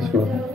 Sure.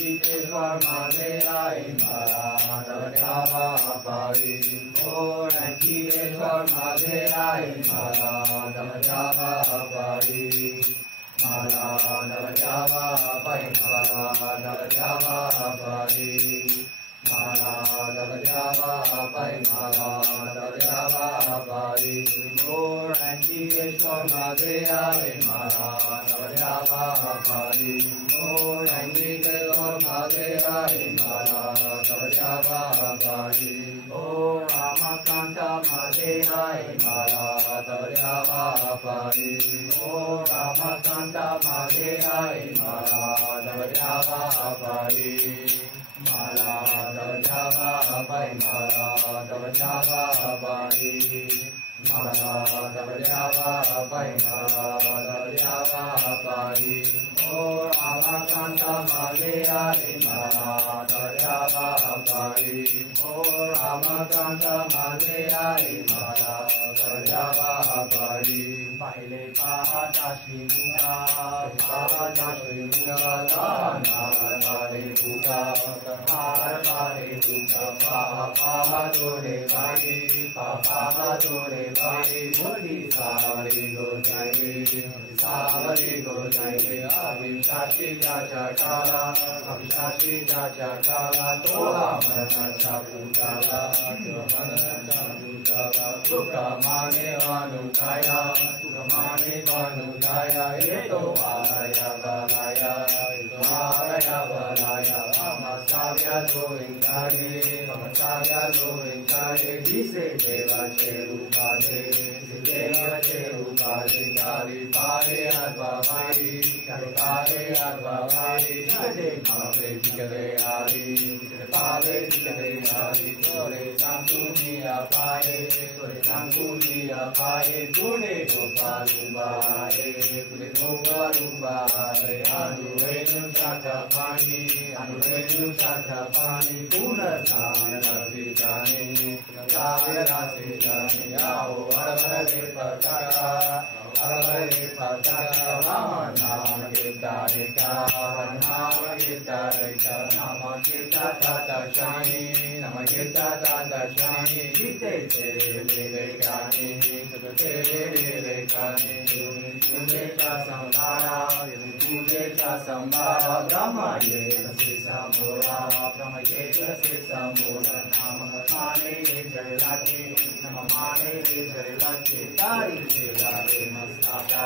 Jiteshwar Mahadevai Maradavajava Pari Om Jiteshwar Mahadevai Maradavajava Pari Maradavajava Pai Maradavajava Pari Maradavajava Pai Maradavajava Pari Om Jiteshwar Mahadevai Maradavajava Pari Om Jiteshwar Mahadevai Maradavajava Pari Om Ramakanta Mahadevai Maradavajava Pari Om Ramakanta Mahadevai Maradavajava Pari Maradavajava Pai Maradavajava Pari Maradavajava Pai Maradavajava Pari Om Ramakanta Mahadevai Maradavajava Pari Om Ramakanta Mahadevai Maradavajava Pari Paile Pahata Shrimuka Pahata Shrimuka Dana Pare Buddha Pare Buddha Paha Dore Bari Paha Dore Bari Bodhi Sari Go Jai Sari Go Jai Abhishashi Jaja Kala Abhishashi Jaja Kala Tola Mana Chaputala Mana Chaputala Sukha Mane Vanukaya Sukha Mane Vanukaya Eto Alaya Balaya Eto Alaya Balaya Amasavya Doinkare Amasavya Doinkare Dise Deva Cherupade Deva Cherupade Kari Pare Advavai Kari Pare Advavai Kade Pare Dikare Ari Pare Dikare Ari Tore Sampuni Apaye Tore Sampuni Apaye Tune Gopalubaye Tune Gopalubaye Anurenu Chatapani Anurenu Chatapani Punataya Rasitani Punataya Rasitani Yao Aravare Pataka Aravare Pataka Ramana Gitarika Nama Gitarika Nama Gita Tata Shani Nama Gita Tata Shani Gite Tere Vivekani Tere Vivekani Yudeta Sambara Yudeta Sambara Brahma Yeta Samura Brahma Yeta Samura Nama Mane Jailati Nama Mane Jailati Tari Shilare Mastaka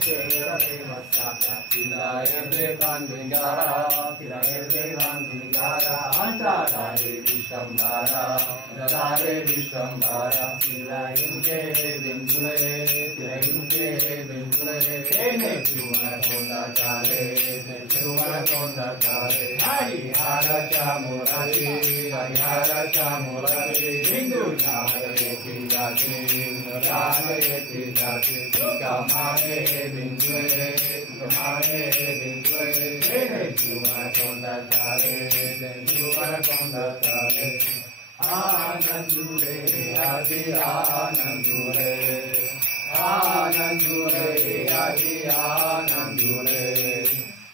Shilare Mastaka Tilayate Kandingara Tilayate Kandingara Antare Vishambara Antare Vishambara Tilayute Vindule Tilayute Vindule Tene Chumara Konda Kare Chumara Konda Kare Hari Hara Chamurati Hari Hara Chamurati Hindu Chare Kiyate Chare Kiyate Kamane Vindule Kamane Vindule Tene Chumara Konda Kare Chumara Konda Kare Anandure Adi Anandure Anandure Adi Anandure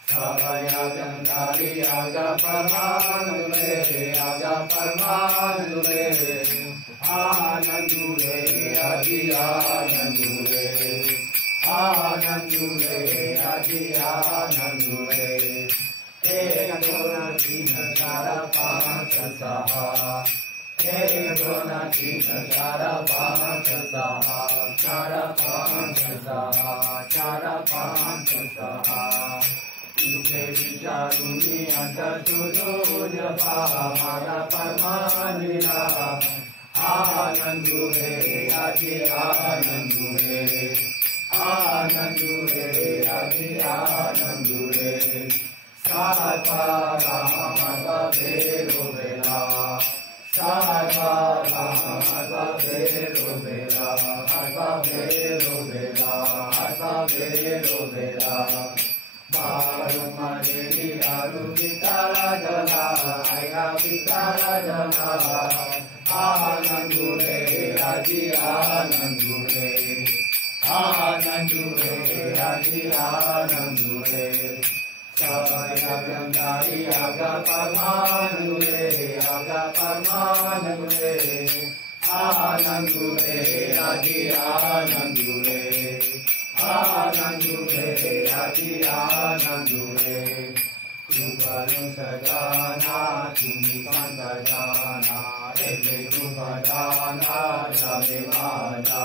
Savaya Gandhari Aga Parmanure Aga Parmanure Anandure Adi Anandure Anandure Adi Anandure Ekadona Tina Chara Pancha Saha Ekadona Tina Chara Pancha Saha Chara Pancha Saha Chara Pancha Saha Ike Vicharuni Anta Sudonya Pahamara Parmanina Anandure Adi Anandure Anandure Adi Anandure Sarva Rama Vero Vela Sarva Rama Vero Vela Arva Vero Vela Arva Vero Vela Paruma Devi Aru Vitara Jana Aya Vitara Jana Anandure Adi Anandure Anandure Adi Anandure Sayavyamdari Aga Parmanandure Aga Parmanandure Anandure Adi Anandure Anandure Adi Anandure Kupalu Sajana Tumi Sandajana Ete Kupadana Samimada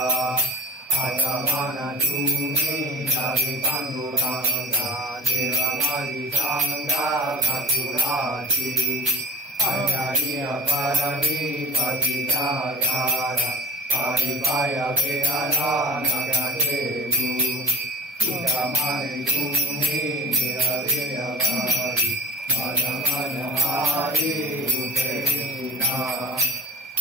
Atamana Tumi Navi Panduranga Deramadi Sangha Katurati Anjariya Paradi Patitayara Paripaya Vedana Nagadevu Utamani Tumi Niraviya Pari Madamana Hari Uperina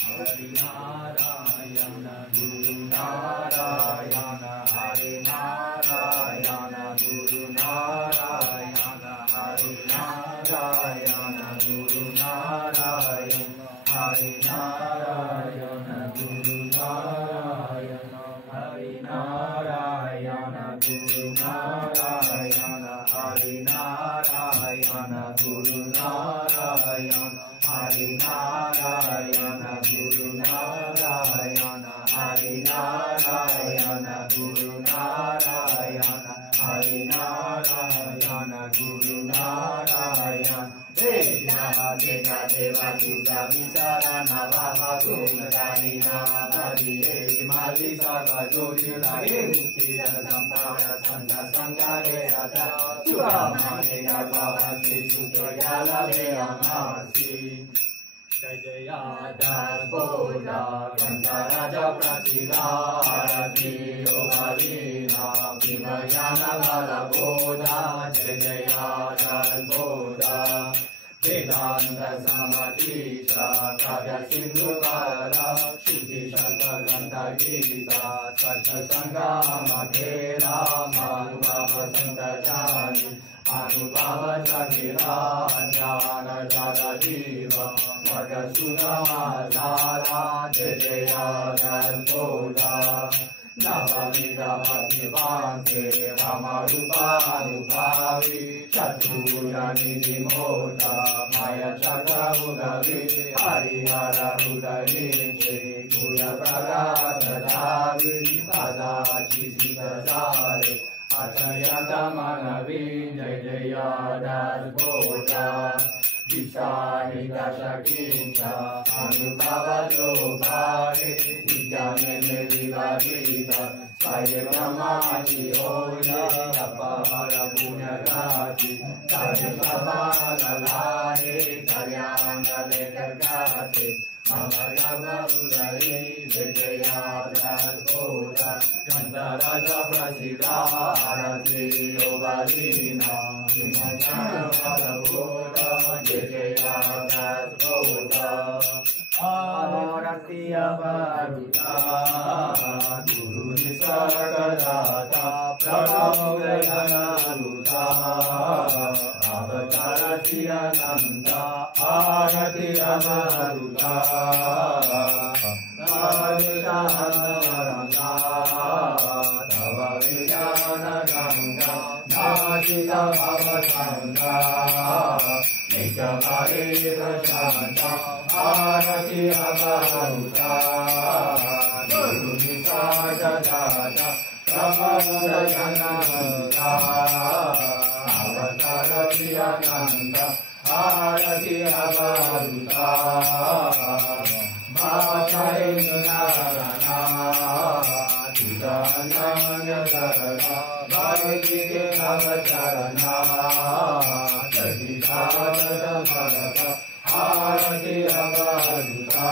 Hari Narayana Guru Narayana Hari Narayana Guru Narayana Hari Narayana Guru Narayana Hari Narayana Guru Narayana Hari Narayana Guru Narayana Hari Narayana Guru Narayana Hari Narayana Guru Narayana Hari Narayana Guru Narayana Hari Narayana Guru Narayana Deva Deva Deva Tuta Visarana Bhava Sumrani Namadi Madi Sarva Jodhila Mukira Sampara Santa Sankare Ata Turamane Garbhava Sukayala Veamasi Jai Jaya Das Bodha Kantaraja Pratila Arati Ovarina Vimayana Vala Bodha Jai Jaya Das Bodha Vedanta Samadhisha Kavya Sindhu Vala Shuddhi Shastra Ganta Gita Sasha Sangama Khela Manubhava Santajani Anubhava Shakira Jnana Jada Jiva Varga Sugama Jala Jaya Das Bodha Navamida Bhaktivante Ramarupa Anubhavi Chaturya Nidhi Mota Maya Chakra Udavi Harihara Udari Shri Kuya Pragata Javi Pada Chisita Jare Acharya Manavi Jai Jaya Das Bodha Vishahita Shakinta Anubhava Jobhare Vijnane Vivarita Saye Brahmaji Oye Tapahara Punyagati Saye Sabhana Lare Karyana Lekagati Amayava Udari Vijaya Das Bodha Gandharaja Prasida Arati Ovarina Himanyana Vala Bodha Jaya Das Bodha Arati Avaruta Guru Nisargadatta Prabhudayanaruta Avatarati Ananda Arati Avaruta Navishanavaranga Tava Vijnana Ganga Najita Bhavasanga Nityamarita Shanta Arati Avaruta Guru Nisargadatta Prabhudayanaruta Avatarati Ananda Arati Avaruta Bhajayunarana Tidananya Sarana Bhajite Avatarana Jajitata Bharata Arati Avaruta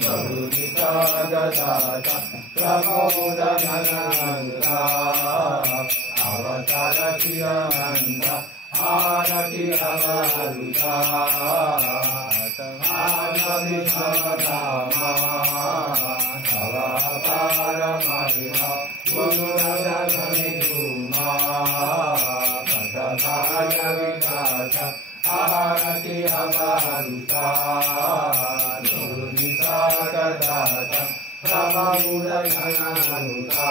Gurunita Gadata Prabhudayananda Avatarati Ananda Arati Avaruta Adavishadama Tavaparamahina Gururajaniduma Katakaya Vidata Arati Avaruta Gurunisagadata Prabhudayananda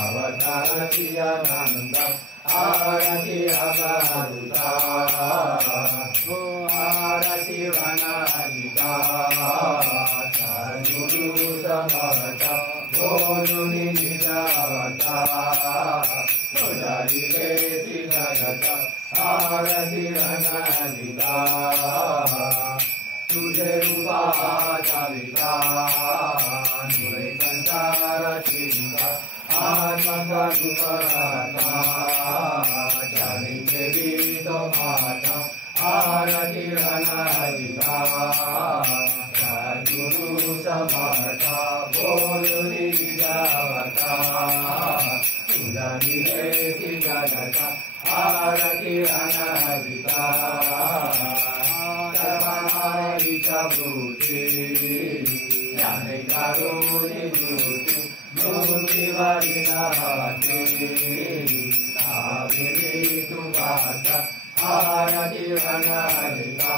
Avatarati Ananda Arati Avaruta Arati Vanadita Sadguru Samartha Guruni Nidavata Sudari Vesi Jagata Arati Vanadita Tujhe Rupa Chavita Nure Sansara Chinta Atma Duparata Jani Devito Mata Arati Vanadita Sadguru Samartha Guruni Nidavata Sudari Vesi Jagata Arati Vanadita Karmani Chabhuti Jnane Karuni Bhuti Bhuti Varinati Avini Tuvata Arati Vanadita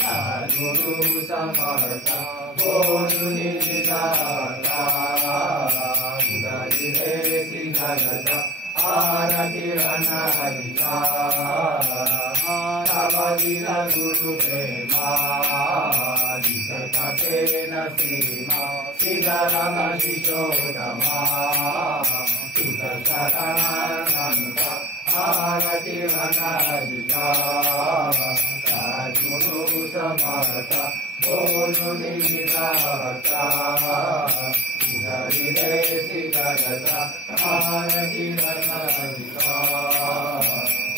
Sadguru Samartha Guruni Nidavata Sudari Vesi Jagata Arati Vanadita Tavadina Guru Prema Disakatena Sima Siddharama Shishodama Sutasarananta Arati Vanadita Sadguru Samartha Guruni Nidavata Sudari Vesi Jagata Arati Vanadita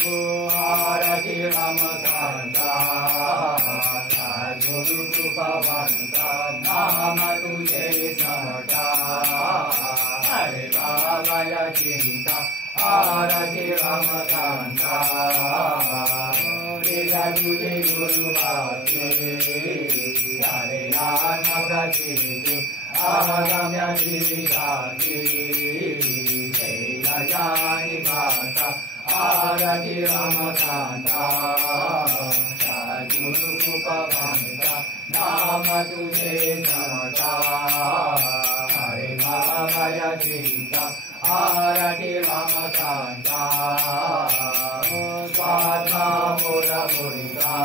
Arati Ramakanta Sadguru Krupavanta Nama Tujhe Samata Hare Bhavaya Chinta Arati Ramakanta Lila Tujhe Guru Bhakti Hare Yana Prachiti Agamya Jivitati Jaya Jani Bhata Arati Ramakanta Sadguru Krupavanta Nama Tujhe Samata Hare Bhavaya Chinta Arati Ramakanta Swadma Mura Murita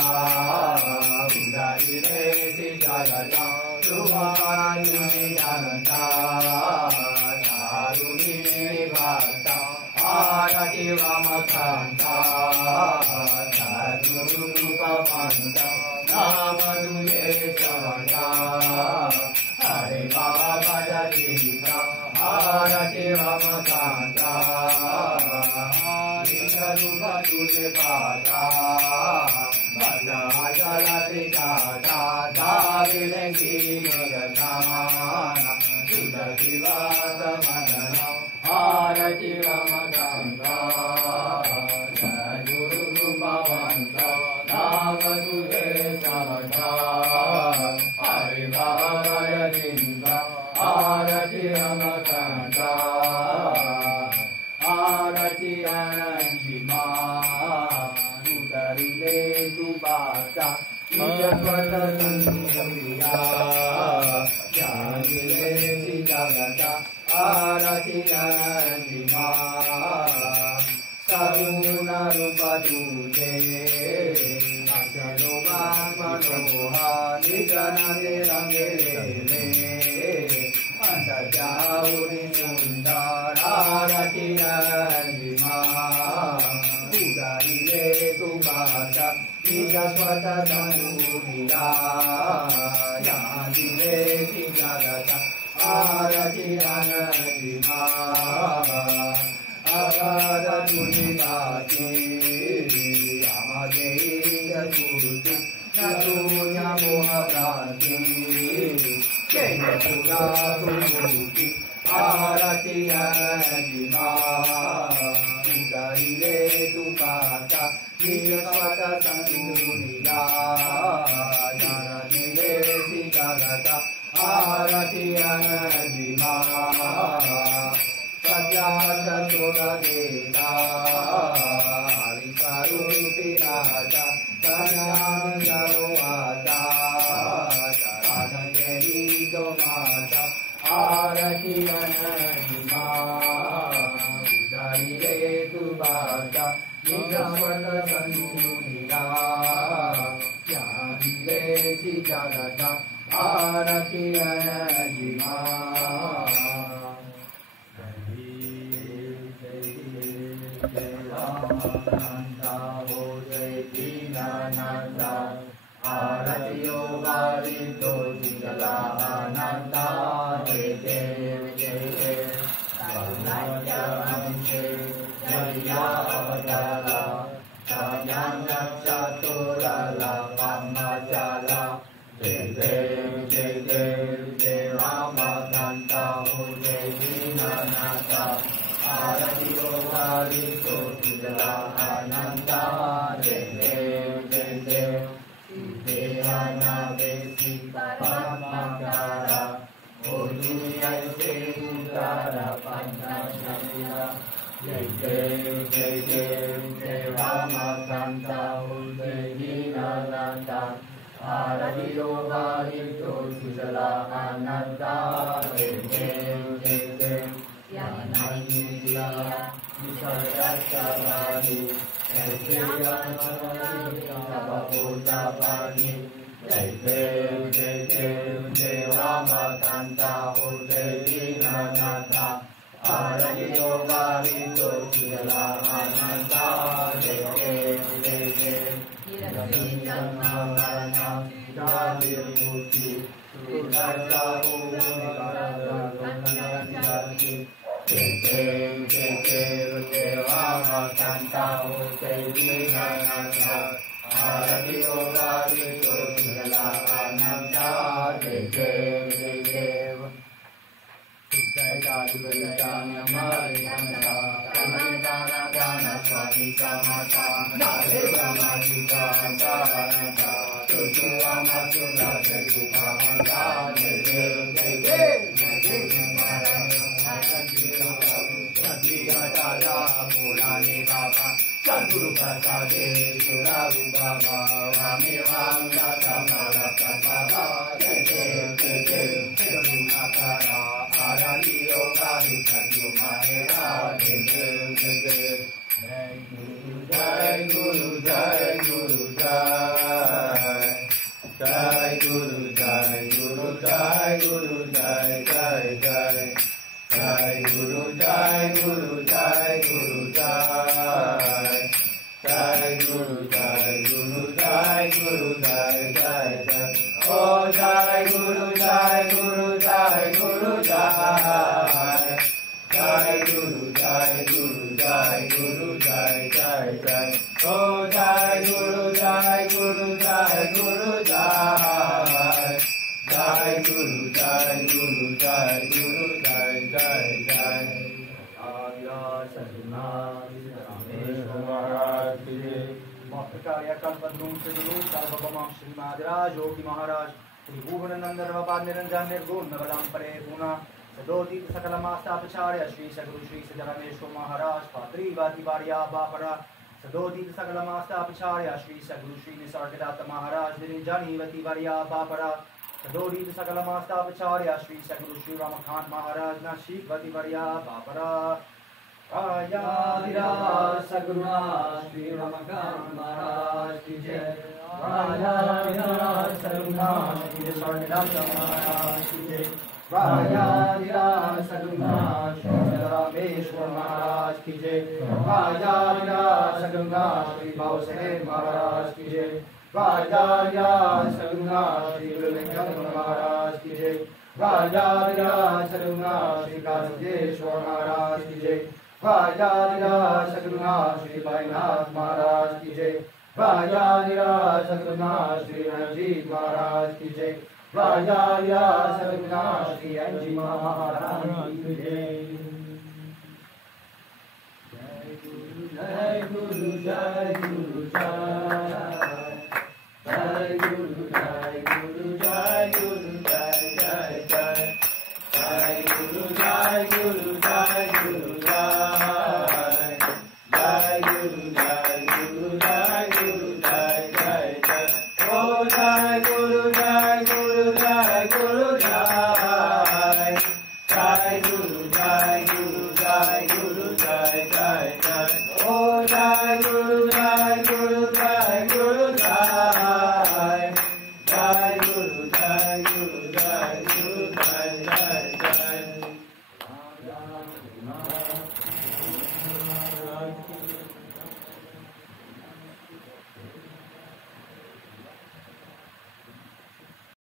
Udari Vesi Jagata Rupanuni Jananta Daruni Bhakta Arati Ramakanta Sadguru Krupavanta Nama Tujhe Samata Hare Bhavaya Chinta Arati Ramakanta Nisharupa Tujhe Pata Bhadra Jalati Tata Davilengi Jagamana Sudha Sivasa Madana Arati Ramakanta Sadguru Krupavanta Nama Tujhe Samata Hare Bhavaya Chinta Arati Ramakanta Arati Anandima Sudari Tuvata Nijapata Sandhya Jani Vesi Jagata Arati Anandima Saruna Rupa Tujhe Asanoman Manoha Nijanate Rangele Antajauri Sundar Arati Anandima Udari Tuvata Nijaswata Sandhya Jani Vesi Jagata Arati Anandima Agada Tunitati Amadeya Tuti Natunya Moha Pranti Jaya Pura Tumuti Arati Anandima Udari Tuvata Nijaswata Sandhya Jani Vesi Jagata Arati Anandima Satyata Sura Deta Harisarupi Raja Kanyam Jaruata Saranjali Domata Arati Anandima Udari Letu Munila Yande Si Jagata Arakiyana Jima Nanda Ho Jai Dinananda Aratiyo Varito Jigala Ananda Jai Dev Jai Dev Varnaya Amche Jaya Avadala Jayanga Chaturala Pamajala Jai Dev Jai Dev Jai Ramakanta Ho Jai Dinananda Aratiyo Varito Jigala Ananda Jai Dev Jai Dev Dehana Vesi Paramakara Oduyai Sekutara Panchashamila Jai Dev Jai Dev Jai Ramakanta Jai Dinananda Aradiyo Varito Jala Ananda Jai Dev Jai Dev Yanayila Nisarashavadi Jai Dev Jai Dev Jai Ramakanta Jai Dinananda Aradiyo Varito Jala Ananda Jai Dev Jai Dev Yamana Jali Mukti Sudhaja Jai Dev Jai Dev Jai Ramakanta Jai Dinananda Aradiyo Varito Jala Ananda Jai Dev Jai Dev Jai Jana Maridana Maridana Jana Swami Samata Nare Ramadita Antaranta Sujurama Sura Jai Kupamanta Jai Dev Jai Dev Jai Dev Satya Jala Purani Baba Sadguru Prasade Suragu Baba Rami Ranga Samara Baba Jai Dev Jai Dev Jai Gunakara Aradiyo Varito Mahera Jai Dev Jai Dev Jai Guru Jai Guru Jai Jai Guru Jai Guru Jai Guru Jai Jai Jai Jai Guru Jai Guru Jai Guru Jai Jai Guru Jai Guru Jai Guru Jai Jai Jai Oh Jai Guru Jai Guru Jai Guru Jai Jai Guru Jai Guru Jai Guru Jai Jai Jai Oh Jai Guru Jai Guru Jai Guru Jai Jai Guru Jai Guru Jai Guru Jai Jai Jai Arya Sadhuna Rameshwar Maharaj Ki Mahtakarya Kalpadrum Sidhu Sarvabhamam Srimadhiraj Yogi Maharaj Tribhuvan Nandar Vapad Niranjan Nirgun Navalam Pare Puna Sadoti Sakalamastapacharya Shri Saguru Shri Siddharameshwar Maharaj Patri Vati Varya Bapara Sadoti Sakalamastapacharya Shri Saguru Shri Nisargadatta Maharaj Niranjani Vati Varya Bapara Sadoti Sakalamastapacharya Shri Saguru Shri Ramakant Maharaj Nashik Vati Varya Bapara Raya Saguruna Shri Ramakant Maharaj Ki Jai Raya Saguruna Shri Sargadatta Maharaj Ki Jai Raya Saguruna Shri Siddharameshwar Maharaj Ki Jai Raya Saguruna Shri Bhausare Maharaj Ki Jai Raya Saguruna Shri Gurulingam Maharaj Ki Jai Raya Saguruna Shri Kasanteshwar Maharaj Ki Jai Raya Saguruna Shri Vainath Maharaj Ki Jai Raya Saguruna Shri Ranjit Maharaj Ki Jai Raya Saguruna Shri Anji Maharaj Ki Jai Jai Guru Jai Guru Jai Guru Jai Guru Jai Guru Jai Jai Jai Jai Guru Jai Guru Jai Guru Jai Jai Guru Jai Guru Jai Guru Jai Jai Jai Oh Jai Guru Jai Guru Jai Guru Jai Jai Guru Jai Guru Jai Guru Jai Jai Jai Oh Jai Guru Jai Guru Jai Namo